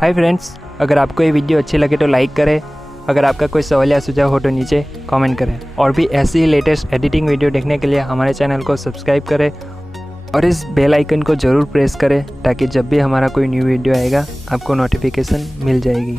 Hi friends, अगर आपको ये वीडियो अच्छी लगे तो लाइक करें। अगर आपका कोई सवाल या सुझाव हो तो नीचे कमेंट करें। और भी ऐसी ही लेटेस्ट एडिटिंग वीडियो देखने के लिए हमारे चैनल को सब्सक्राइब करें और इस बेल आइकन को ज़रूर प्रेस करें ताकि जब भी हमारा कोई न्यू वीडियो आएगा आपको नोटिफिकेशन मिल जाएगी।